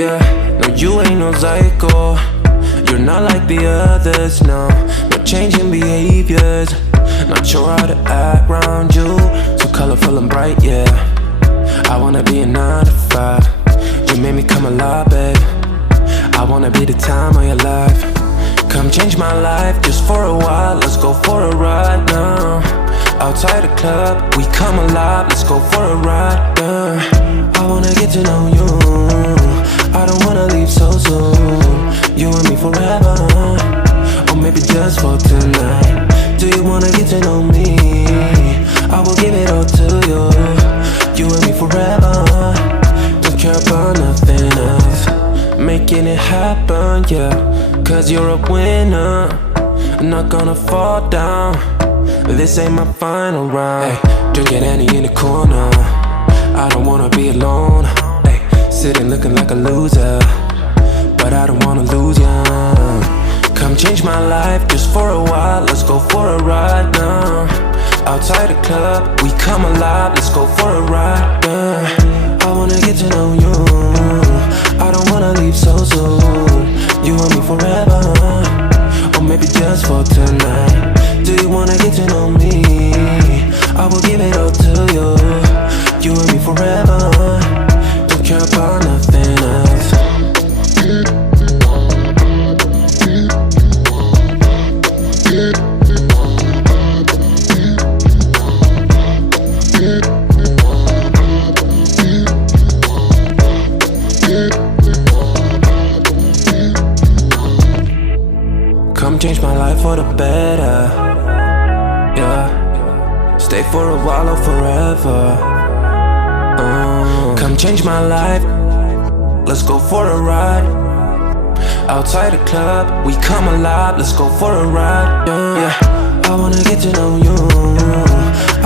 Yeah, no, you ain't no psycho. You're not like the others, no. No changing behaviors. Not sure how to act around you. So colorful and bright, yeah. I wanna be a 9 to 5. You made me come alive, babe. I wanna be the time of your life. Come change my life just for a while. Let's go for a ride now. Outside the club, we come alive. Let's go for a ride, yeah. I wanna get to know you. I don't wanna leave so soon. You and me forever, or maybe just for tonight. Do you wanna get to know me? I will give it all to you. You and me forever. Don't care about nothing else. Making it happen, yeah. Cause you're a winner. I'm not gonna fall down. This ain't my final round. Hey, drinking Annie in the corner. I don't wanna be alone. Hey, sitting looking like a loser, but I don't wanna lose ya. Come change my life just for a while. Let's go for a ride now. Outside the club, we come alive. Let's go for a ride, yeah. I wanna get to know you. I don't wanna leave so soon. You and me forever, or maybe just for tonight. Do you wanna get to know me? I will give it all to you. You and me forever. Don't care about nothing else. Come change my life for the better, yeah. Stay for a while or forever. Come change my life. Let's go for a ride. Outside the club, we come alive. Let's go for a ride, yeah. I wanna get to know you.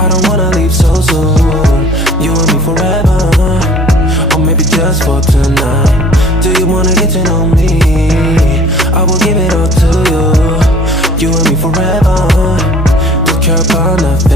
I don't wanna leave so soon. You and me forever, or maybe just for tonight. Do you wanna get to know me? I will give it all to you. You and me forever. Don't care about nothing.